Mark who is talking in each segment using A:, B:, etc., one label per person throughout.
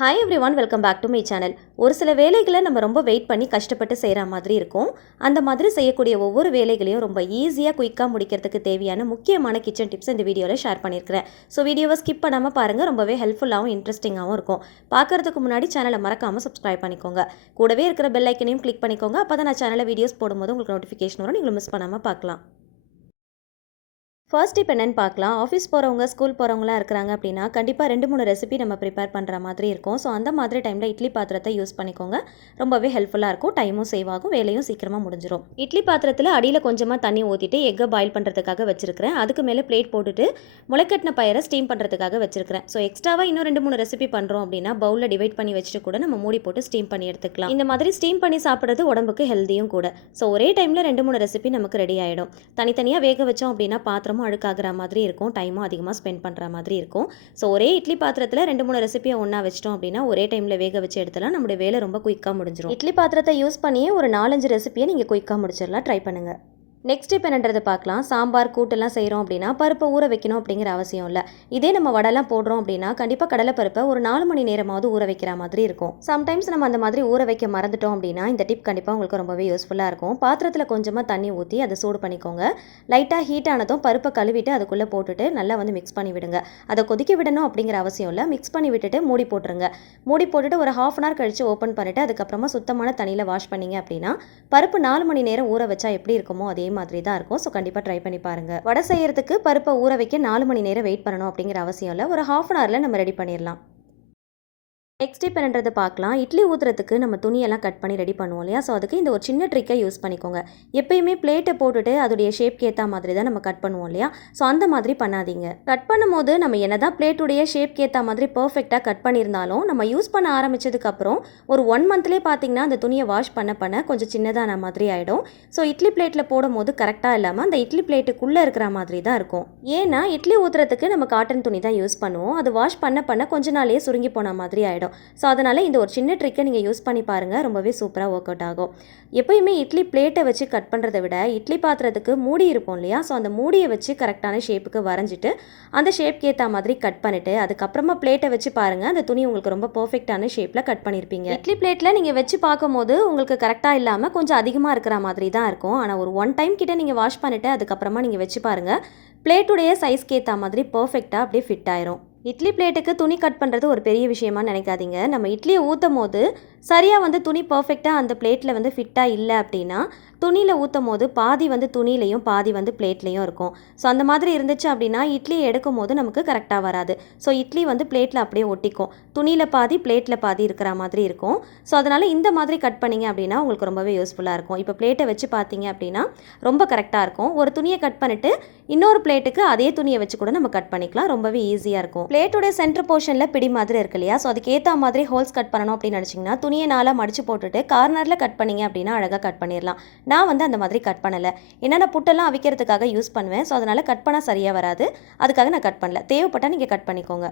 A: Hi everyone welcome back to my channel ஒரு சில வேலைகளை நம்ம ரொம்ப வெயிட் பண்ணி கஷ்டப்பட்டு செய்கிற மாதிரி இருக்கும். அந்த மாதிரி செய்யக்கூடிய ஒவ்வொரு வேலைகளையும் ரொம்ப ஈஸியாக குயிக்காக முடிக்கிறதுக்கு தேவையான முக்கியமான கிச்சன் டிப்ஸ் இந்த வீடியோவில் ஷேர் பண்ணியிருக்கிறேன் ஸோ வீடியோவை ஸ்கிப் பண்ணாமல் பாருங்கள் ரொம்பவே ஹெல்ப்ஃபுல்லாகவும் இன்ட்ரெஸ்டிங்காகவும் இருக்கும். பார்க்கறதுக்கு முன்னாடி சேனலை மறக்காமல் சப்ஸ்கிரைப் பண்ணிக்கோங்க. கூடவே இருக்கிற பெல் ஐக்கனையும் கிளிக் பண்ணிக்கோங்க. அப்போ தான் நான் சேனலில் வீடியோஸ் போடும்போது உங்களுக்கு நோட்டிஃபிகேஷன் வரும். நீங்களும் மிஸ் பண்ணாமல் பார்க்கலாம். ஃபர்ஸ்ட் இப்போ என்னென்னு பார்க்கலாம். ஆஃபீஸ் போகிறவங்க ஸ்கூல் போகிறவங்களாம் இருக்கிறாங்க அப்படின்னா கண்டிப்பாக ரெண்டு மூணு ரெசிபி நம்ம ப்ரிப்பேர் பண்ணுற மாதிரி இருக்கும். ஸோ அந்த மாதிரி டைமில் இட்லி பாத்திரத்தை யூஸ் பண்ணிக்கோங்க. ரொம்பவே ஹெல்ப்ஃபுல்லாக இருக்கும். டைமும் சேவ் ஆகும். வேலையும் சீக்கிரமாக முடிஞ்சிடும் இட்லி பாத்திரத்தில் அடியில் கொஞ்சமாக தண்ணி ஊற்றிட்டு எக்கை பாயில் பண்ணுறதுக்காக வச்சிருக்கிறேன். அதுக்கு மேலே பிளேட் போட்டுட்டு முளைக்கட்டின பயிரை ஸ்டீம் பண்ணுறதுக்காக வச்சிருக்கிறேன். ஸோ எக்ஸ்ட்ராவாக இன்னும் ரெண்டு மூணு ரெசிபி பண்ணுறோம் அப்படின்னா பவுலில் டிவைட் பண்ணி வச்சுட்டு கூட நம்ம மூடி போட்டு ஸ்டீம் பண்ணி எடுத்துக்கலாம். இந்த மாதிரி ஸ்டீம் பண்ணி சாப்பிட்றது உடம்புக்கு ஹெல்த்தியும் கூட. ஸோ ஒரே டைமில் ரெண்டு மூணு ரெசிபி நமக்கு ரெடி ஆகிடும் தனித்தனியாக வேக வச்சோம் அப்படின்னா பாத்திரமும் அழுக்காகிற மாதிரி இருக்கும். டைமும் அதிகமாக ஸ்பெண்ட் பண்ணுற மாதிரி இருக்கும். ஸோ ஒரே இட்லி பாத்திரத்தில் ரெண்டு மூணு ரெசிபியை ஒன்றா வச்சிட்டோம் அப்படின்னா ஒரே டைமில் வேக வச்சு எடுத்தலாம் நம்மளுடைய வேலை ரொம்ப குயிக்காக முடிஞ்சிடும் இட்லி பாத்திரத்தை யூஸ் பண்ணியே ஒரு நாலஞ்சு ரெசிபியை நீங்கள் குயிக்காக முடிச்சிடலாம். ட்ரை பண்ணுங்கள் நெக்ஸ்ட் இப்போ என்னன்றது பார்க்கலாம். சாம்பார் கூட்டெல்லாம் செய்கிறோம் அப்படின்னா பருப்பை ஊற வைக்கணும் அப்படிங்கிற அவசியம் இல்லை. இதே நம்ம வடைலாம் போடுறோம் அப்படின்னா கண்டிப்பாக கடலை பருப்பை ஒரு நாலு மணி நேரமாவது ஊற வைக்கிற மாதிரி இருக்கும். சம்டைம்ஸ் நம்ம அந்த மாதிரி ஊற வைக்க மறந்துட்டோம் அப்படின்னா இந்த டிப் கண்டிப்பாக உங்களுக்கு ரொம்பவே யூஸ்ஃபுல்லாக இருக்கும். பாத்திரத்தில் கொஞ்சமாக தண்ணி ஊற்றி அதை சூடு பண்ணிக்கோங்க. லைட்டாக ஹீட் ஆனதும் பருப்பை கழுவிட்டு அதுக்குள்ளே போட்டுட்டு நல்லா வந்து மிக்ஸ் பண்ணி விடுங்க. அதை கொதிக்க விடணும் அப்படிங்கிற அவசியம் இல்லை. மிக்ஸ் பண்ணி விட்டுட்டு மூடி போட்டுருங்க. மூடி போட்டுட்டு ஒரு ஹாஃப் அன் ஹவர் கழித்து ஓப்பன் பண்ணிவிட்டு அதுக்கப்புறமா சுத்தமான தண்ணியில் வாஷ் பண்ணீங்க அப்படின்னா பருப்பு நாலு மணி நேரம் ஊற வச்சா எப்படி இருக்குமோ அதே மாதிரி தான் இருக்கும். ஸோ கண்டிப்பாக ட்ரை பண்ணி பாருங்கள் வடை செய்யறதுக்கு பருப்பை ஊற வைக்க நாலு மணி நேரம் வெயிட் பண்ணணும் அப்படிங்கிற அவசியம் இல்லை. ஒரு ஹாஃப் அன் ஹவரில் நம்ம ரெடி பண்ணிடலாம். நெக்ஸ்ட் இப்போ என்னன்றதை பார்க்கலாம். இட்லி ஊற்றுறதுக்கு நம்ம துணியெல்லாம் கட் பண்ணி ரெடி பண்ணுவோம் இல்லையா? ஸோ அதுக்கு இந்த ஒரு சின்ன ட்ரிக்கை யூஸ் பண்ணிக்கோங்க. எப்பயுமே பிளேட்டை போட்டுட்டு அதோடைய ஷேப்க்கு ஏற்ற மாதிரி தான் நம்ம கட் பண்ணுவோம் இல்லையா? ஸோ அந்த மாதிரி பண்ணாதீங்க. கட் பண்ணும்போது நம்ம என்ன தான் பிளேட்டுடைய ஷேப்க்கு ஏற்ற மாதிரி பர்ஃபெக்டாக கட் பண்ணியிருந்தாலும் நம்ம யூஸ் பண்ண ஆரம்பிச்சதுக்கப்புறம் ஒரு ஒன் மந்த்லேயே பார்த்தீங்கன்னா அந்த துணியை வாஷ் பண்ண பண்ண கொஞ்சம் சின்னதான மாதிரி ஆகிடும் ஸோ இட்லி பிளேட்டில் போடும்போது கரெக்டாக இல்லாமல் அந்த இட்லி பிளேட்டுக்குள்ளே இருக்கிற மாதிரி தான் இருக்கும். ஏன்னா இட்லி ஊற்றுறதுக்கு நம்ம காட்டன் துணி தான் யூஸ் பண்ணுவோம். அது வாஷ் பண்ண பண்ண கொஞ்ச நாளையே சுருங்கி போன மாதிரி ஆகிடும் ஸோ அதனால் இந்த ஒரு சின்ன ட்ரிக்கை நீங்கள் யூஸ் பண்ணி பாருங்கள் ரொம்பவே சூப்பராக ஒர்க் அவுட் ஆகும். எப்பயுமே இட்லி பிளேட்டை வச்சு கட் பண்ணுறதை விட இட்லி பாத்திரத்துக்கு மூடி இருக்கும் இல்லையா? ஸோ அந்த மூடியை வச்சு கரெக்டான ஷேப்புக்கு வரைஞ்சிட்டு அந்த ஷேப்க்கு ஏற்ற மாதிரி கட் பண்ணிவிட்டு அதுக்கப்புறமா பிளேட்டை வச்சு பாருங்கள் அந்த துணி உங்களுக்கு ரொம்ப பர்ஃபெக்டான ஷேப்பில் கட் பண்ணியிருப்பீங்க இட்லி பிளேட்டில் நீங்கள் வச்சு பார்க்கும்போது உங்களுக்கு கரெக்டாக இல்லாமல் கொஞ்சம் அதிகமாக இருக்கிற மாதிரி தான் இருக்கும். ஆனால் ஒரு ஒன் டைம் கிட்ட நீங்கள் வாஷ் பண்ணிவிட்டு அதுக்கப்புறமா நீங்கள் வச்சு பாருங்கள் பிளேட்டுடைய சைஸ்க்கு ஏற்ற மாதிரி பர்ஃபெக்டாக அப்படியே ஃபிட் ஆயிரும். இட்லி பிளேட்டுக்கு துணி கட் பண்ணுறது ஒரு பெரிய விஷயமா நினைக்காதீங்க. நம்ம இட்லியை ஊற்றும் போது சரியாக வந்து துணி பர்ஃபெக்டாக அந்த பிளேட்டில் வந்து ஃபிட்டாக இல்லை அப்படின்னா துணியில் ஊற்றும் போது பாதி வந்து துணியிலையும் பாதி வந்து பிளேட்லேயும் இருக்கும். ஸோ அந்த மாதிரி இருந்துச்சு அப்படின்னா இட்லியை எடுக்கும் போது நமக்கு கரெக்டாக வராது. ஸோ இட்லி வந்து பிளேட்டில் அப்படியே ஒட்டிக்கும். துணியில் பாதி பிளேட்டில் பாதி இருக்கிற மாதிரி இருக்கும். ஸோ அதனால் இந்த மாதிரி கட் பண்ணிங்க அப்படின்னா உங்களுக்கு ரொம்பவே யூஸ்ஃபுல்லாக இருக்கும். இப்போ பிளேட்டை வச்சு பார்த்தீங்க அப்படின்னா ரொம்ப கரெக்டாக இருக்கும். ஒரு துணியை கட் பண்ணிவிட்டு இன்னொரு பிளேட்டுக்கு அதே துணியை வச்சு கூட நம்ம கட் பண்ணிக்கலாம். ரொம்பவே ஈஸியாக இருக்கும். பிளேட்டோட சென்டர் போர்ஷனில் பிடி மாதிரி இருக்கு இல்லையா? ஸோ அதுக்கு ஏற்ற மாதிரி ஹோல்ஸ் கட் பண்ணணும் அப்படின்னு நினச்சிங்கன்னா துணியை நாளாக மடித்து போட்டுட்டு கார்னரில் கட் பண்ணிங்க அப்படின்னா அழகாக கட் பண்ணிடலாம் நான் வந்து அந்த மாதிரி கட் பண்ணலை. ஏன்னா நான் புட்டெல்லாம் அவிக்கிறதுக்காக யூஸ் பண்ணுவேன் ஸோ அதனால் கட் பண்ணால் சரியாக வராது. அதுக்காக நான் கட் பண்ணல. தேவைப்பட்டால் நீங்கள் கட் பண்ணிக்கோங்க.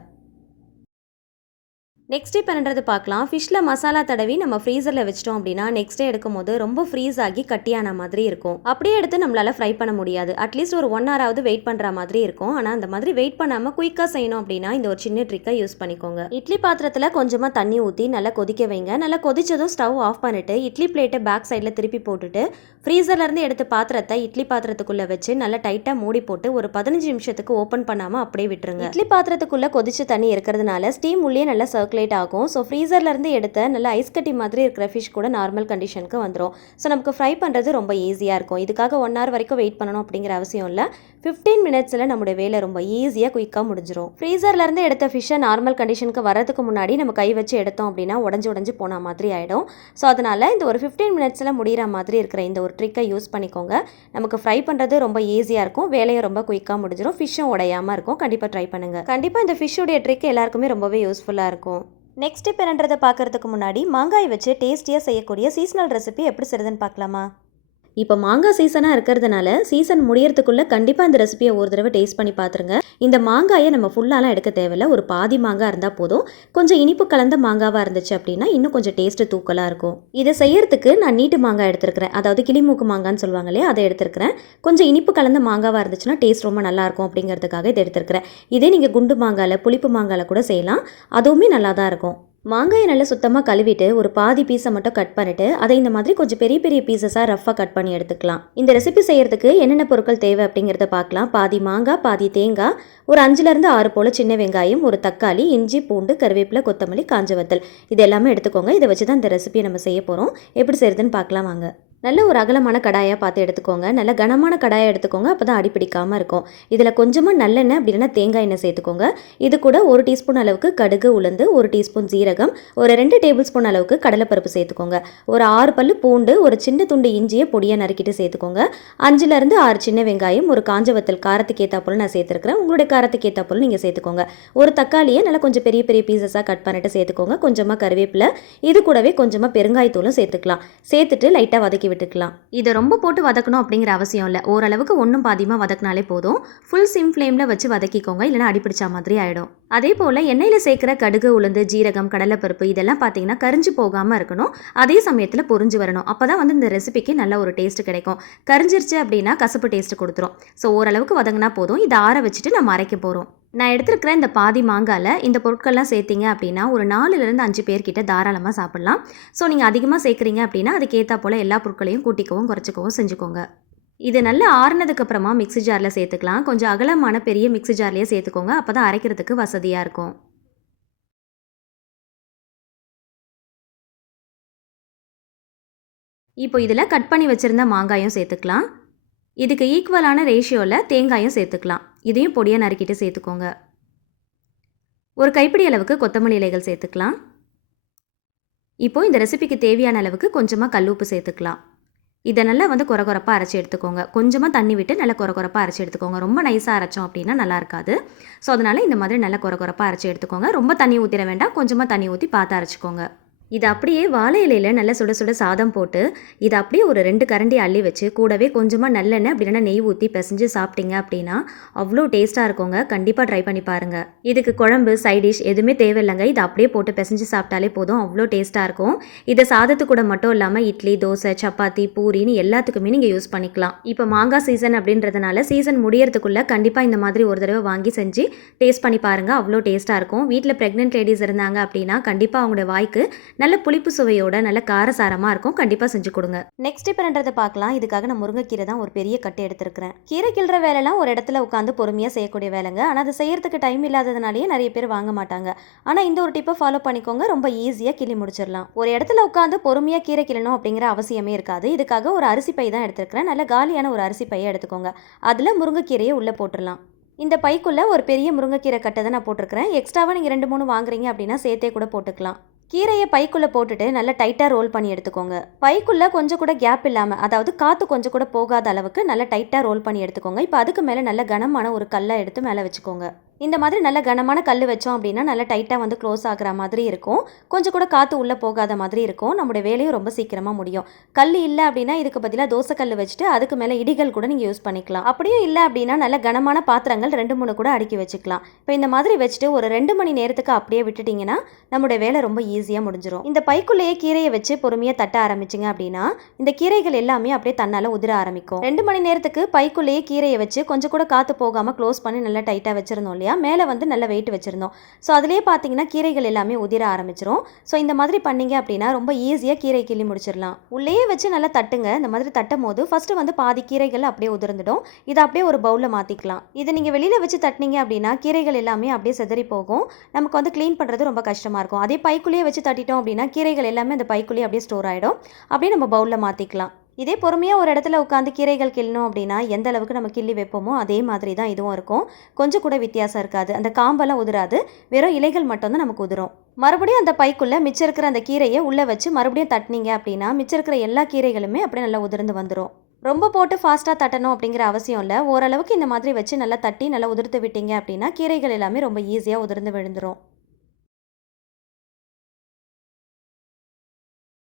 A: நெக்ஸ்ட் இப்போ பண்ணுறது பார்க்கலாம். ஃபிஷ்ஷில் மசாலா தடவி நம்ம ஃப்ரீசரில் வச்சிட்டோம் அப்படின்னா நெக்ஸ்ட் டே எடுக்கும் போது ரொம்ப ஃப்ரீஸ் ஆகி கட்டியான மாதிரி இருக்கும். அப்படியே எடுத்து நம்மளால் ஃப்ரை பண்ண முடியாது. அட்லீஸ்ட் ஒரு ஒன் ஹவராவது வெயிட் பண்ணுற மாதிரி இருக்கும். ஆனால் அந்த மாதிரி வெயிட் பண்ணாமல் குயிக்காக செய்யணும் அப்படின்னா இந்த ஒரு சின்ன ட்ரிக்கை யூஸ் பண்ணிக்கோங்க. இட்லி பாத்திரத்தில் கொஞ்சமாக தண்ணி ஊற்றி நல்லா கொதிக்க வைங்க. நல்லா கொதிச்சதும் ஸ்டவ் ஆஃப் பண்ணிவிட்டு இட்லி பிளேட்டை பேக் சைடில் திருப்பி போட்டுட்டு ஃப்ரீசர்லேருந்து எடுத்த பாத்திரத்தை இட்லி பாத்திரத்துக்குள்ளே வச்சு நல்லா டைட்டாக மூடி போட்டு ஒரு பதினஞ்சு நிமிஷத்துக்கு ஓப்பன் பண்ணாமல் அப்படியே விட்டுருங்க. இட்லி பாத்திரத்துக்குள்ளே கொதிச்ச தண்ணி இருக்கிறதுனால ஸ்டீம் உள்ளே நல்லா சர்க்குலேட் ஆகும். ஸோ ஃப்ரீசர்லேருந்து எடுத்த நல்லா ஐஸ் கட்டி மாதிரி இருக்கிற ஃபிஷ் கூட நார்மல் கண்டிஷனுக்கு வந்துடும் ஸோ நமக்கு ஃப்ரை பண்ணுறது ரொம்ப ஈஸியாக இருக்கும். இதுக்காக ஒன் ஹவர் வரைக்கும் வெயிட் பண்ணணும் அப்படிங்கிற அவசியம் இல்லை. ஃபிஃப்டீன் மினிட்ஸில் நம்மளுடைய வேலை ரொம்ப ஈஸியாக குயிக்காக முடிஞ்சிடும் ஃப்ரீசர்லேருந்து எடுத்த ஃபிஷ்ஷை நார்மல் கண்டிஷனுக்கு வரதுக்கு முன்னாடி நம்ம கை வச்சு எடுத்தோம் அப்படின்னா உடஞ்சி உடஞ்சி போன மாதிரி ஆகிடும் ஸோ அதனால் இந்த ஒரு ஃபிஃப்டீன் மினிட்ஸில் முடிகிற மாதிரி இருக்கிற இந்த ஒரு ட்ரிக்கை யூஸ் பண்ணிக்கோங்க. நமக்கு ஃப்ரை பண்ணுறது ரொம்ப ஈஸியாக இருக்கும். வேலையும் ரொம்ப குயிக்காக முடிஞ்சிடும் ஃபிஷ்ஷும் உடையாமல் இருக்கும். கண்டிப்பாக ட்ரை பண்ணுங்கள் கண்டிப்பாக இந்த ஃபிஷ்ஷுடைய ட்ரிக் எல்லாருக்குமே ரொம்பவே யூஸ்ஃபுல்லாக இருக்கும். நெக்ஸ்ட் இப்போ என்னன்றதை பார்க்கறதுக்கு முன்னாடி மாங்காய் வச்சு டேஸ்டியாக செய்யக்கூடிய சீசனல் ரெசிபி எப்படி செய்யுதுன்னு பார்க்கலாமா? இப்போ மாங்காய் சீசனாக இருக்கிறதுனால சீசன் முடியறதுக்குள்ளே கண்டிப்பாக இந்த ரெசிபியை ஒரு தடவை டேஸ்ட் பண்ணி பார்த்துருங்க. இந்த மாங்காயை நம்ம ஃபுல்லாலாம் எடுக்க தேவையில்ல. ஒரு பாதி மாங்காய் இருந்தால் போதும். கொஞ்சம் இனிப்பு கலந்த மாங்காவாக இருந்துச்சு அப்படின்னா இன்னும் கொஞ்சம் டேஸ்ட்டு தூக்கலாக இருக்கும். இதை செய்யறதுக்கு நான் நீட்டு மாங்காய் எடுத்துருக்கிறேன். அதாவது கிளிமூக்கு மாங்கான்னு சொல்லுவாங்க இல்லையா? அதை எடுத்துருக்கிறேன். கொஞ்சம் இனிப்பு கலந்த மாங்காவாக இருந்துச்சுன்னா டேஸ்ட் ரொம்ப நல்லாயிருக்கும் அப்படிங்கிறதுக்காக இதை எடுத்துருக்கிறேன். இதே நீங்கள் குண்டு மாங்காயில் புளிப்பு மாங்காயில் கூட செய்யலாம். அதுவுமே நல்லா தான் இருக்கும். மாங்காயை நல்லா சுத்தமாக கழுவிட்டு ஒரு பாதி பீஸை மட்டும் கட் பண்ணிட்டு அதை இந்த மாதிரி கொஞ்சம் பெரிய பெரிய பீசஸாக ரஃபாக கட் பண்ணி எடுத்துக்கலாம். இந்த ரெசிபி செய்யறதுக்கு என்னென்ன பொருட்கள் தேவை அப்படிங்கிறத பார்க்கலாம். பாதி மாங்காய் பாதி தேங்காய் ஒரு அஞ்சுலேருந்து ஆறு போல் சின்ன வெங்காயம் ஒரு தக்காளி இஞ்சி பூண்டு கருவேப்பிலை கொத்தமல்லி காஞ்ச வத்தல். இது எல்லாமே எடுத்துக்கோங்க. இதை வச்சு தான் இந்த ரெசிபியை நம்ம செய்ய போகிறோம் எப்படி செய்யறதுன்னு பார்க்கலாம் வாங்க. நல்ல ஒரு அகலமான கடாயாக பார்த்து எடுத்துக்கோங்க. நல்ல கனமான கடாயை எடுத்துக்கோங்க. அப்போ தான் அடிப்பிடிக்காமல் இருக்கும். இதில் கொஞ்சமாக நல்லெண்ணெய் அப்படி இல்லைனா தேங்காய் எண்ணெய் சேர்த்துக்கோங்க. இது கூட ஒரு டீஸ்பூன் அளவுக்கு கடுகு உளுந்து ஒரு டீஸ்பூன் ஜீரகம் ஒரு ரெண்டு டேபிள் ஸ்பூன் அளவுக்கு கடலைப்பருப்பு சேர்த்துக்கோங்க. ஒரு ஆறு பல்லு பூண்டு ஒரு சின்ன துண்டு இஞ்சியை பொடியாக நறுக்கிட்டு சேர்த்துக்கோங்க. அஞ்சுலேருந்து ஆறு சின்ன வெங்காயம் ஒரு காஞ்ச வத்தல் காரத்துக்கு ஏற்றா போல் நான் சேர்த்துருக்கிறேன். உங்களுடைய காரத்துக்கு ஏற்றா நீங்கள் சேர்த்துக்கோங்க. ஒரு தக்காளியை நல்லா கொஞ்சம் பெரிய பெரிய பீசஸாக கட் பண்ணிட்டு சேர்த்துக்கோங்க. கொஞ்சமாக கருவேப்பிலை இது கூடவே கொஞ்சமாக பெருங்காயத்தூளும் சேர்த்துக்கலாம். சேர்த்துட்டு லைட்டாக வதக்கி விட்டுக்கலாம். இதை ரொம்ப போட்டு வதக்கணும் அப்படிங்கிற அவசியம் இல்லை. ஓரளவுக்கு ஒன்றும் பாதியமாக வதக்கினாலே போதும். ஃபுல் சிம் ஃப்ளேமில் வச்சு வதக்கிக்கோங்க. இல்லைனா அடிப்பிடிச்சா மாதிரி ஆகிடும் அதே போல் எண்ணெயில் சேர்க்குற கடுகு உளுந்து ஜீரகம் கடலைப்பருப்பு இதெல்லாம் பார்த்தீங்கன்னா கரிஞ்சு போகாமல் இருக்கணும். அதே சமயத்தில் பொரிஞ்சு வரணும். அப்போ தான் வந்து இந்த ரெசிபிக்கு நல்ல ஒரு டேஸ்ட் கிடைக்கும். கரிஞ்சிருச்சு அப்படின்னா கசப்பு டேஸ்ட் கொடுத்துரும். ஸோ ஓரளவுக்கு வதங்கினா போதும். இதை ஆற வச்சுட்டு நம்ம அரைக்க போகிறோம் நான் எடுத்துருக்கிற இந்த பாதி மாங்காயில் இந்த பொருட்கள்லாம் சேர்த்திங்க அப்படின்னா ஒரு நாலுலேருந்து அஞ்சு பேர்கிட்ட தாராளமாக சாப்பிட்லாம். ஸோ நீங்கள் அதிகமாக சேர்க்குறீங்க அப்படின்னா அதுக்கேற்றா போல் எல்லா பொருட்களையும் கூட்டிக்கவும் குறைச்சிக்கவும் செஞ்சுக்கோங்க. இது நல்லா ஆறுனதுக்கு அப்புறமா மிக்ஸி ஜாரில் சேர்த்துக்கலாம். கொஞ்சம் அகலமான பெரிய மிக்ஸி ஜார்லேயே சேர்த்துக்கோங்க. அப்போ தான் அரைக்கிறதுக்கு வசதியாக இருக்கும். இப்போ இதில் கட் பண்ணி வச்சுருந்த மாங்காயும் சேர்த்துக்கலாம். இதுக்கு ஈக்குவலான ரேஷியோவில் தேங்காயும் சேர்த்துக்கலாம். இதையும் பொடியாக நறுக்கிட்டு சேர்த்துக்கோங்க. ஒரு கைப்பிடி அளவுக்கு கொத்தமல்லி இலைகள் சேர்த்துக்கலாம். இப்போது இந்த ரெசிபிக்கு தேவையான அளவுக்கு கொஞ்சமாக கல்லுப்பு சேர்த்துக்கலாம். இதை நல்லா வந்து குறகுறப்பாக அரைச்சி எடுத்துக்கோங்க. கொஞ்சமாக தண்ணி விட்டு நல்லா குறகுறப்பாக அரைச்சி எடுத்துக்கோங்க. ரொம்ப நைஸாக அரைச்சோம் அப்படின்னா நல்லா இருக்காது. ஸோ அதனால் இந்த மாதிரி நல்லா குறகுறப்பாக அரைச்சி எடுத்துக்கோங்க. ரொம்ப தண்ணி ஊற்றிட வேண்டாம். கொஞ்சமாக தண்ணி ஊற்றி பார்த்து அரைச்சிக்கோங்க. இது அப்படியே வாழை இலையில் நல்லா சுட சுட சாதம் போட்டு இதை அப்படியே ஒரு ரெண்டு கரண்டி அள்ளி வச்சு கூடவே கொஞ்சமாக நல்லெண்ணெய் அப்படி நெய் ஊற்றி பிசைஞ்சு சாப்பிட்டீங்க அப்படின்னா அவ்வளோ டேஸ்ட்டாக இருக்குங்க. கண்டிப்பாக ட்ரை பண்ணி பாருங்கள் இதுக்கு குழம்பு சைட் டிஷ் எதுவுமே தேவையில்லைங்க. இதை அப்படியே போட்டு பிசைஞ்சு சாப்பிட்டாலே போதும். அவ்வளோ டேஸ்ட்டாக இருக்கும். இதை சாதத்து கூட மட்டும் இல்லாமல் இட்லி தோசை சப்பாத்தி பூரின்னு எல்லாத்துக்குமே நீங்கள் யூஸ் பண்ணிக்கலாம். இப்போ மாங்காய் சீசன் அப்படின்றதுனால சீசன் முடியறதுக்குள்ளே கண்டிப்பாக இந்த மாதிரி ஒரு தடவை வாங்கி செஞ்சு டேஸ்ட் பண்ணி பாருங்கள் அவ்வளோ டேஸ்ட்டாக இருக்கும். வீட்டில் ப்ரெக்னென்ட் லேடிஸ் இருந்தாங்க அப்படின்னா கண்டிப்பாக அவங்களோட வாய்க்கு நல்ல புளிப்பு சுவையோட நல்ல காரசாரமாக இருக்கும். கண்டிப்பாக செஞ்சு கொடுங்க. நெக்ஸ்ட் பண்ணுறதை பார்க்கலாம். இதுக்காக நான் முருங்கைக்கீரை தான் ஒரு பெரிய கட்டு எடுத்திருக்கிறேன். கீரை கிள்ற வேலைலாம் ஒரு இடத்துல உட்காந்து பொறுமையாக செய்யக்கூடிய வேலைங்க. ஆனால் அது செய்யறதுக்கு டைம் இல்லாததுனாலேயே நிறைய பேர் வாங்க மாட்டாங்க. ஆனால் இந்த ஒரு டிப்பை ஃபாலோ பண்ணிக்கோங்க. ரொம்ப ஈஸியாக கிள்ளி முடிச்சிடலாம். ஒரு இடத்துல உட்காந்து பொறுமையாக கீரை கிளணும் அப்படிங்கிற அவசியமே இருக்காது. இதுக்காக ஒரு அரிசி பை தான் எடுத்துருக்கிறேன். நல்ல காலியான ஒரு அரிசி பையை எடுத்துக்கோங்க. அதில் முருங்கைக்கீரையை உள்ளே போட்டுடலாம். இந்த பைக்குள்ளே ஒரு பெரிய முருங்கைக்கீரை கட்டை தான் நான் போட்டிருக்கிறேன். எக்ஸ்ட்ராவாக நீங்கள் ரெண்டு மூணு வாங்குறீங்க அப்படின்னா சேர்த்தே கூட போட்டுக்கலாம். கீரையை பைக்குள்ளே போட்டுட்டு நல்லா டைட்டாக ரோல் பண்ணி எடுத்துக்கோங்க. பைக்குள்ளே கொஞ்சம் கூட கேப் இல்லாமல் அதாவது காற்று கொஞ்சம் கூட போகாத அளவுக்கு நல்லா டைட்டாக ரோல் பண்ணி எடுத்துக்கோங்க. இப்போ அதுக்கு மேலே நல்ல கனமான ஒரு கல்லை எடுத்து மேலே வச்சுக்கோங்க. இந்த மாதிரி நல்ல கனமான கல் வச்சோம் அப்படின்னா நல்லா டைட்டாக வந்து க்ளோஸ் ஆகிற மாதிரி இருக்கும். கொஞ்சம் கூட காற்று உள்ளே போகாத மாதிரி இருக்கும். நம்மளுடைய வேலையும் ரொம்ப சீக்கிரமாக முடியும். கல் இல்லை அப்படின்னா இதுக்கு பதிலாக தோசை கல் வச்சுட்டு அதுக்கு மேலே இடிகள் கூட நீங்கள் யூஸ் பண்ணிக்கலாம். அப்படியும் இல்லை அப்படின்னா நல்ல கனமான பாத்திரங்கள் ரெண்டு மூணு கூட அடுக்கி வச்சுக்கலாம். இப்போ இந்த மாதிரி வச்சுட்டு ஒரு ரெண்டு மணி நேரத்துக்கு அப்படியே விட்டுட்டிங்கன்னா நம்மளுடைய வேலை ரொம்ப ஈஸி ஈஸியாக முடிஞ்சிடும் இந்த பைக்குள்ளேயே கீரையை வச்சு பொறுமையாக தட்ட ஆரம்பிச்சிங்க அப்படின்னா இந்த கீரைகள் எல்லாமே அப்படியே தன்னால் உதிர ஆரம்பிக்கும். ரெண்டு மணி நேரத்துக்கு பைக்குள்ளேயே கீரையை வச்சு கொஞ்சம் கூட காற்று போகாமல் க்ளோஸ் பண்ணி நல்லா டைட்டாக வச்சிருந்தோம் இல்லையா? மேலே வந்து நல்ல வெயிட் வச்சுருந்தோம். ஸோ அதுலேயே பார்த்தீங்கன்னா கீரைகள் எல்லாமே உதிர ஆரம்பிச்சிரும். ஸோ இந்த மாதிரி பண்ணீங்க அப்படின்னா ரொம்ப ஈஸியாக கீரை கிள்ளி முடிச்சிடலாம் உள்ளேயே வச்சு நல்லா தட்டுங்க. இந்த மாதிரி தட்டும் போது ஃபஸ்ட்டு வந்து பாதி கீரைகள் அப்படியே உதிர்ந்துடும். இதை அப்படியே ஒரு பவுலில் மாற்றிக்கலாம் இதை நீங்கள் வெளியில் வச்சு தட்டினீங்க அப்படின்னா கீரைகள் எல்லாமே அப்படியே செதறி போகும். நமக்கு வந்து க்ளீன் பண்ணுறது ரொம்ப கஷ்டமாக இருக்கும். அதே பைக்குள்ளேயே வச்சு தட்டிட்டோம் அப்படின்னா கீரைகள் எல்லாமே அந்த பைக்குள்ளேயே அப்படியே ஸ்டோர் ஆகிடும் அப்படியே நம்ம பவுலில் மாற்றிக்கலாம் இதே பொறுமையாக ஒரு இடத்துல உட்காந்து கீரைகள் கிள்ளணும் அப்படின்னா எந்த அளவுக்கு நம்ம கிள்ளி வைப்போமோ அதே மாதிரி தான் இதுவும் இருக்கும். கொஞ்சம் கூட வித்தியாசம் இருக்காது. அந்த காம்பெல்லாம் உதிராது. வெறும் இலைகள் மட்டும்தான் நமக்கு உதிரும். மறுபடியும் அந்த பைக்குள்ளே மிச்சம் இருக்கிற அந்த கீரையை உள்ளே வச்சு மறுபடியும் தட்டினீங்க அப்படின்னா மிச்சம் இருக்கிற எல்லா கீரைகளுமே அப்படியே நல்லா உதிர்ந்து வந்துடும் ரொம்ப போட்டு ஃபாஸ்ட்டாக தட்டணும் அப்படிங்கிற அவசியம் இல்லை. ஓரளவுக்கு இந்த மாதிரி வச்சு நல்லா தட்டி நல்லா உதிர்த்து விட்டீங்க அப்படின்னா கீரைகள் எல்லாமே ரொம்ப ஈஸியாக உதிர்ந்து விழுந்துடும்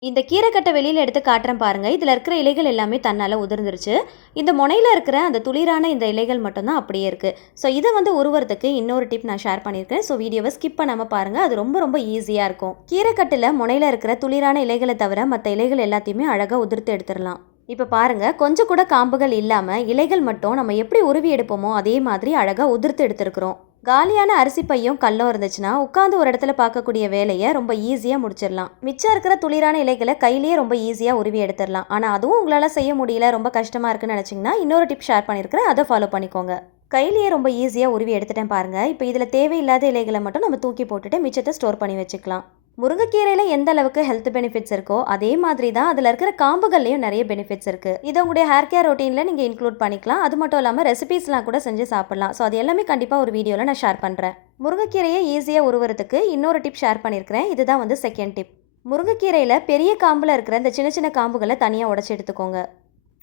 A: இந்த கீரைக்கட்டை வெளியில் எடுத்து காட்டுறேன் பாருங்கள் இதில் இருக்கிற இலைகள் எல்லாமே தன்னால் உதிர்ந்துருச்சு. இந்த முனையில் இருக்கிற அந்த துளிரான இந்த இலைகள் மட்டும்தான் அப்படியே இருக்குது ஸோ இதை வந்து உருவறதுக்கு இன்னொரு டிப் நான் ஷேர் பண்ணியிருக்கேன். ஸோ வீடியோவை ஸ்கிப் பண்ணாமல் பாருங்கள் அது ரொம்ப ரொம்ப ஈஸியாக இருக்கும். கீரைக்கட்டில் முனையில் இருக்கிற துளிரான இலைகளை தவிர மற்ற இலைகள் எல்லாத்தையுமே அழகாக உதிர்த்து எடுத்துடலாம். இப்போ பாருங்கள் கொஞ்சம் கூட காம்புகள் இல்லாமல் இலைகள் மட்டும் நம்ம எப்படி உருவி எடுப்போமோ அதே மாதிரி அழகாக உதிர்த்து எடுத்துருக்குறோம். காலியான அரிசி பையும் கல்லும் இருந்துச்சுன்னா உட்காந்து ஒரு இடத்துல பார்க்கக்கூடிய வேலையை ரொம்ப ஈஸியாக முடிச்சிடலாம். மிச்சம் இருக்கிற துளிரான இலைகளை கையிலேயே ரொம்ப ஈஸியாக உருவி எடுத்துடலாம். ஆனால் அதுவும் உங்களால் செய்ய முடியல ரொம்ப கஷ்டமாக இருக்குன்னு நினச்சிங்கன்னா இன்னொரு டிப் ஷேர் பண்ணியிருக்கிறேன். அதை ஃபாலோ பண்ணிக்கோங்க. கையிலேயே ரொம்ப ஈஸியாக உருவி எடுத்துட்டேன் பாருங்கள் இப்போ இதில் தேவையில்லாத இலைகளை மட்டும் நம்ம தூக்கி போட்டுட்டு மிச்சத்தை ஸ்டோர் பண்ணி வச்சுக்கலாம். முருங்கைக்கீரையில் எந்த அளவுக்கு ஹெல்த் பெனிஃபிட்ஸ் இருக்கோ அதே மாதிரி தான் அதில் இருக்கிற காம்புகள்லையும் நிறைய பெனிஃபிட்ஸ் இருக்குது இதை உங்களுடைய ஹேர் கேர் ரொட்டீனில் நீங்கள் இன்க்ளூட் பண்ணிக்கலாம். அது மட்டும் இல்லாமல் ரெசிபீஸ்லாம் கூட செஞ்சு சாப்பிடலாம். ஸோ அது எல்லாமே கண்டிப்பாக ஒரு வீடியோவில் நான் ஷேர் பண்ணுறேன் முருங்கைக்கீரையை ஈஸியாக உருவறதுக்கு இன்னொரு டிப் ஷேர் பண்ணியிருக்கிறேன் இதுதான் வந்து செகண்ட் டிப் முருங்கைக்கீரையில் பெரிய காம்பில் இருக்கிற இந்த சின்ன சின்ன காம்புகளை தனியாக உடச்சி எடுத்துக்கோங்க.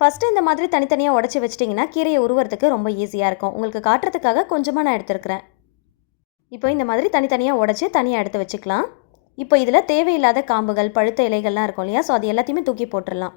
A: ஃபஸ்ட்டு இந்த மாதிரி தனித்தனியாக உடச்சி வச்சிட்டிங்கன்னா கீரையை உருவறதுக்கு ரொம்ப ஈஸியாக இருக்கும். உங்களுக்கு காட்டுறதுக்காக கொஞ்சமாக நான் எடுத்துருக்கிறேன். இப்போ இந்த மாதிரி தனித்தனியாக உடச்சி தனியாக எடுத்து வச்சுக்கலாம். இப்போ இதில் தேவையில்லாத காம்புகள் பழுத்த இலைகள்லாம் இருக்கும் இல்லையா? ஸோ அது எல்லாத்தையுமே தூக்கி போட்டுடலாம்.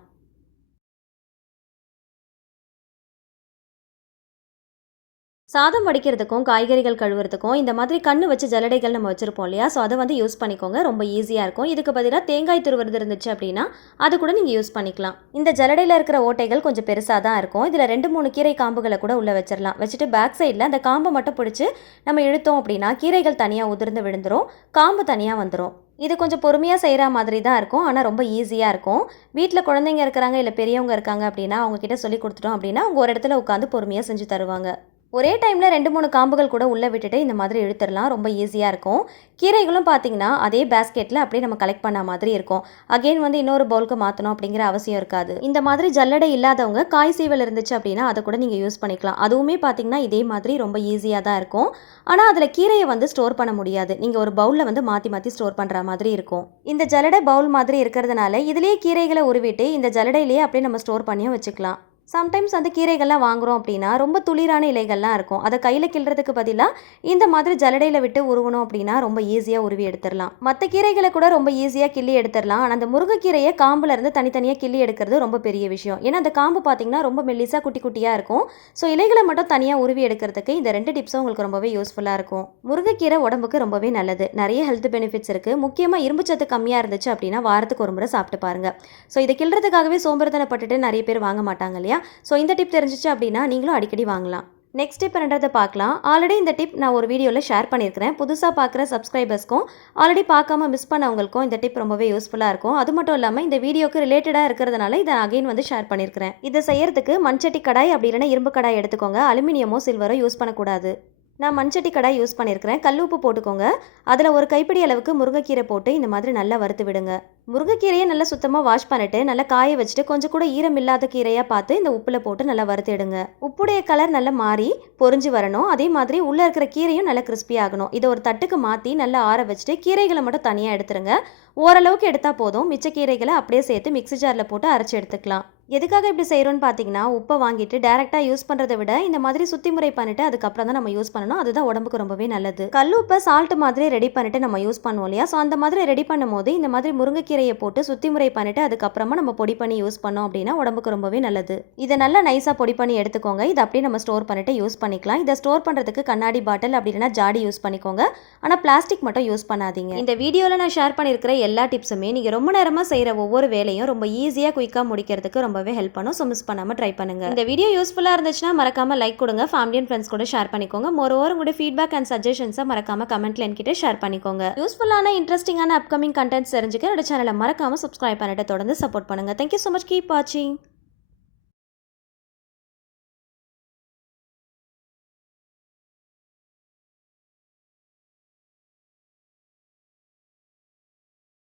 A: சாதம் வடிக்கிறதுக்கும் காய்கறிகள் கழுவுறதுக்கும் இந்த மாதிரி கண்ணு வச்சு ஜலடைகள் நம்ம வச்சுருப்போம் இல்லையா? ஸோ அதை வந்து யூஸ் பண்ணிக்கோங்க. ரொம்ப ஈஸியாக இருக்கும். இதுக்கு பதிலாக தேங்காய் துருவுறது இருந்துச்சு அப்படின்னா அது கூட நீங்கள் யூஸ் பண்ணிக்கலாம். இந்த ஜலடையில் இருக்கிற ஓட்டைகள் கொஞ்சம் பெருசாக தான் இருக்கும். இதில் ரெண்டு மூணு கீரை காம்புகளை கூட உள்ளே வச்சிடலாம். வச்சுட்டு பேக் சைடில் அந்த காம்பை மட்டும் பிடிச்சி நம்ம இழுத்தோம் அப்படின்னா கீரைகள் தனியாக உதிர்ந்து விழுந்துரும். காம்பு தனியாக வந்துடும் இது கொஞ்சம் பொறுமையாக செய்கிற மாதிரி தான் இருக்கும். ஆனால் ரொம்ப ஈஸியாக இருக்கும். வீட்டில் குழந்தைங்க இருக்கிறாங்க இல்லை பெரியவங்க இருக்காங்க அப்படின்னா அவங்கக்கிட்ட சொல்லி கொடுத்துட்டோம் அப்படின்னா அவங்க ஒரு இடத்துல உட்காந்து பொறுமையாக செஞ்சு தருவாங்க. ஒரே டைமில் ரெண்டு மூணு காம்புகள் கூட உள்ளே விட்டுட்டு இந்த மாதிரி இழுத்துடலாம். ரொம்ப ஈஸியாக இருக்கும். கீரைகளும் பார்த்தீங்கன்னா அதே பேஸ்கெட்டில் அப்படியே நம்ம கலெக்ட் பண்ண மாதிரி இருக்கும். அகெயின் வந்து இன்னொரு பவுலுக்கு மாற்றணும் அப்படிங்கிற அவசியம் இருக்காது. இந்த மாதிரி ஜல்லடை இல்லாதவங்க காய் சீவல் இருந்துச்சு அப்படின்னா அதை கூட நீங்கள் யூஸ் பண்ணிக்கலாம். அதுவுமே பார்த்தீங்கன்னா இதே மாதிரி ரொம்ப ஈஸியாக தான் இருக்கும். ஆனால் அதில் கீரையை வந்து ஸ்டோர் பண்ண முடியாது. நீங்கள் ஒரு பவுலில் வந்து மாற்றி மாற்றி ஸ்டோர் பண்ணுற மாதிரி இருக்கும். இந்த ஜல்லடை பவுல் மாதிரி இருக்கிறதுனால இதுலேயே கீரைகளை உருவிட்டு இந்த ஜல்லடையிலேயே அப்படியே நம்ம ஸ்டோர் பண்ணியும் வச்சுக்கலாம். சம்டைம்ஸ் வந்து கீரைகள்லாம் வாங்குகிறோம் அப்படின்னா ரொம்ப துளிரான இலைகள்லாம் இருக்கும். அதை கையில் கிள்றதுக்கு பதிலாக இந்த மாதிரி ஜலடையில் விட்டு உருவணும் அப்படின்னா ரொம்ப ஈஸியாக உருவி எடுத்துடலாம். மற்ற கீரைகளை கூட ரொம்ப ஈஸியாக கிள்ளி எடுத்துடலாம். ஆனால் அந்த முருங்கைக்கீரையை காம்புலேருந்து தனித்தனியாக கிள்ளி எடுக்கிறது ரொம்ப பெரிய விஷயம். ஏன்னா அந்த காம்பு பார்த்தீங்கன்னா ரொம்ப மெல்லிசாக குட்டி குட்டியாக இருக்கும். ஸோ இலைகளை மட்டும் தனியாக உருவி எடுக்கிறதுக்கு இந்த ரெண்டு டிப்ஸும் உங்களுக்கு ரொம்பவே யூஸ்ஃபுல்லாக இருக்கும். முருங்கைக்கீரை உடம்புக்கு ரொம்பவே நல்லது. நிறைய ஹெல்த் பெனிஃபிட்ஸ் இருக்குது முக்கியமாக இரும்புச்சத்து கம்மியாக இருந்துச்சு அப்படின்னா வாரத்துக்கு ஒரு முறை சாப்பிட்டு பாருங்கள் ஸோ இதை கிள்றதுக்காகவே சோம்பேறித்தனப்பட்டுட்டு நிறைய பேர் வாங்க மாட்டாங்க இல்லையா? ஸோ இந்த டிப் தெரிஞ்சிச்சு அப்படின்னா நீங்களும் அடிக்கடி வாங்கலாம். நெக்ஸ்ட் டிப் என்னன்றதை பார்க்கலாம். ஆல்ரெடி இந்த டிப் நான் ஒரு வீடியோவில் ஷேர் பண்ணியிருக்கிறேன். புதுசாக பார்க்குற சப்ஸ்கிரைபர்ஸ்க்கும் ஆல்ரெடி பார்க்காம மிஸ் பண்ணவங்களுக்கும் இந்த டிப் ரொம்பவே யூஸ்ஃபுல்லாக இருக்கும். அது மட்டும் இல்லாமல் இந்த வீடியோக்கு ரிலேட்டடாக இருக்கிறதுனால இதை அகைன் வந்து ஷேர் பண்ணியிருக்கிறேன். இதை செய்யறதுக்கு மண்சட்டி கடாய் அப்படி இல்லைன்னா இரும்பு கடாய் எடுத்துக்கோங்க. அலுமினியமோ சில்வரோ யூஸ் பண்ணக்கூடாது. நான் மண்சட்டி கடாய் யூஸ் பண்ணியிருக்கிறேன். கல் உப்பு போட்டுக்கோங்க. அதில் ஒரு கைப்பிடி அளவுக்கு முருங்கைக்கீரை போட்டு இந்த மாதிரி நல்லா வறுத்து விடுங்க. முருங்கைக்கீரையை நல்லா சுத்தமாக வாஷ் பண்ணிட்டு நல்லா காய வச்சுட்டு கொஞ்சம் கூட ஈரம் இல்லாத கீரையாக பார்த்து இந்த உப்பில் போட்டு நல்லா வறுத்துடுங்க உப்புடைய கலர் நல்லா மாறி பொறிஞ்சு வரணும். அதே மாதிரி உள்ளே இருக்கிற கீரையும் நல்லா கிறிஸ்பி ஆகணும். இதை ஒரு தட்டுக்கு மாற்றி நல்லா ஆற வச்சுட்டு கீரைகளை மட்டும் தனியாக எடுத்துருங்க. ஓரளவுக்கு எடுத்தால் போதும். மிச்ச கீரைகளை அப்படியே சேர்த்து மிக்ஸி ஜாரில் போட்டு அரைச்சி எடுத்துக்கலாம். எதுக்காக இப்படி செய்கிறோன்னு பார்த்தீங்கன்னா உப்பை வாங்கிட்டு டேரெக்டாக யூஸ் பண்ணுறதை விட இந்த மாதிரி சுத்தி முறை பண்ணிட்டு அதுக்கப்புறம் தான் நம்ம யூஸ் பண்ணணும். அதுதான் உடம்புக்கு ரொம்பவே நல்லது. கல் உப்பை சால்ட் மாதிரி ரெடி பண்ணிட்டு நம்ம யூஸ் பண்ணுவோம் இல்லையா? ஸோ அந்த மாதிரி ரெடி பண்ணும்போது இந்த மாதிரி முருங்கைக்கீரையை போட்டு சுத்தி முறை பண்ணிட்டு அதுக்கப்புறமா நம்ம பொடி பண்ணி யூஸ் பண்ணோம் அப்படின்னா உடம்புக்கு ரொம்பவே நல்லது. இதை நல்லா நைஸாக பொடி பண்ணி எடுத்துக்கோங்க. இதை அப்படியே நம்ம ஸ்டோர் பண்ணிட்டு யூஸ் பண்ணிக்கலாம். இதை ஸ்டோர் பண்ணுறதுக்கு கண்ணாடி பாட்டில் அப்படி இல்லைன்னா ஜாடி யூஸ் பண்ணிக்கோங்க. ஆனால் பிளாஸ்டிக் மட்டும் யூஸ் பண்ணாதீங்க. இந்த வீடியோவில் நான் ஷேர் பண்ணியிருக்கிற எல்லா டிப்ஸுமே நீங்கள் ரொம்ப நேரமாக செய்கிற ஒவ்வொரு வேலையும் ரொம்ப ஈஸியாக குயிக்காக முடிக்கிறதுக்கு ரொம்பவே ஹெல்ப் பண்ணும். ஸோ மிஸ் பண்ணாமல் ட்ரை பண்ணுங்க. இந்த வீடியோ யூஸ்ஃபுல்லாக இருந்துச்சுன்னா மறக்காம லைக் கொடுங்க. ஃபேமிலி அண்ட் ஃப்ரெண்ட்ஸ் கூட ஷேர் பண்ணிக்கோங்க. மொர் ஓவர் உங்களுடைய ஃபீட்பேக் அண்ட் சஜஷன்ஸை மறக்காம கமெண்ட்ல என்கிட்ட ஷேர் பண்ணிக்கோங்க. யூஸ்ஃபுல்லான இன்ட்ரெஸ்டிங்கான அப்கமிங் கண்டென்ட்ஸ் தெரிஞ்சுக்க என்னோட மறக்காம சப்ஸ்கிரைப் பண்ணிட்டு தொடர்ந்து சப்போர்ட் பண்ணுங்க. தேங்க்யூ ஸோ மச் கீப் வாட்சிங்